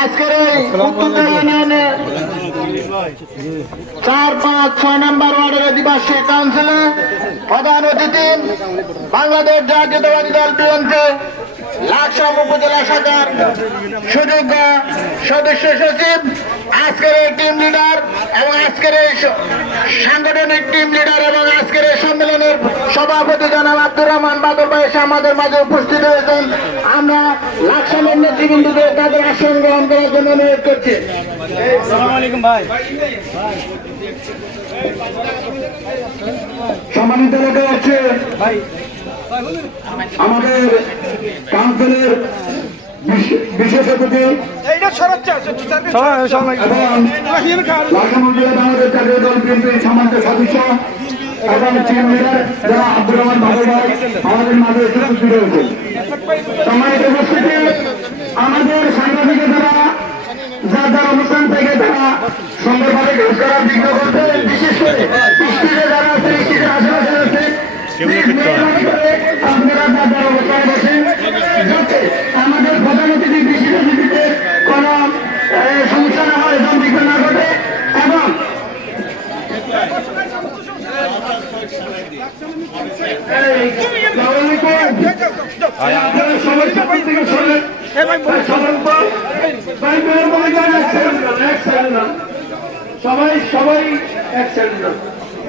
আজকের এই উত্তর ইউনিয়নে চার পাঁচ ছয় নম্বর ওয়ার্ডের আদিবাসী কাউন্সিলে প্রধান অতিথি, বাংলাদেশ জাতীয়তাবাদী দল বিএনপি, লাকসাম উপজেলা শাখার সুযোগ্য সদস্য সচিব, আজকের এই টিম লিডার এবং আজকের এই সাংগঠনিক টিম লিডার এবং আজকের এই সভাপতি জনাব আব্দুর রহমান বাদল ভাই এসে আমাদের মাঝে উপস্থিত হয়েছেন। আমরা লাকসামের নেতৃবৃন্দদের তাদের আসন গ্রহণ করার জন্য অনুরোধ করছি। সম্মানিত লোকে হচ্ছে আমাদের কাউন্সিলের বিশেষ অতিথি এইটা সরাচ্ছে এবং বাংলাদেশ জাতীয় দল বিএনপির সম্মানিত সদস্য। এবং টিম লিডার যারা আব্দুর রহমান বাবুর ভাই আমাদের মাঝে এসে উপস্থিত হয়েছে সম্মানিত উপস্থিতি আমাদের সাংবাদিকের দ্বারা যার যার অনুষ্ঠান থেকে তারা সুন্দরভাবে ঘোষ করার বিঘ্ন করতে বিশেষ করে স্টেজে যারা আছে স্টেজের আশেপাশে আছে আপনারা যার যার অবস্থানে বসেন। সবাই সবাই এক দাও।